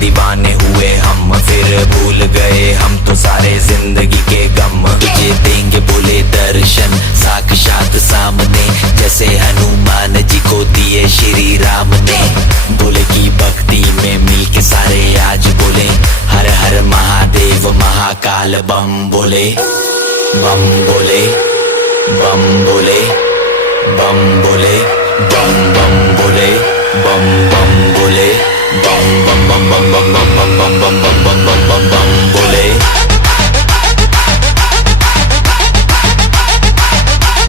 दीवाने हुए हम, फिर भूल गए हम तो सारे जिंदगी के गम। तुझे देंगे बोले दर्शन साक्षात सामने, जैसे हनुमान जी को दिए श्री राम ने। बोले की भक्ति में मिलके सारे आज बोले, हर हर महादेव महाकाल बम बोले। बम बोले, बम बोले, बम बोले, बम बम बोले, बम बम बोले, बम बम बम बम बम बम बम बम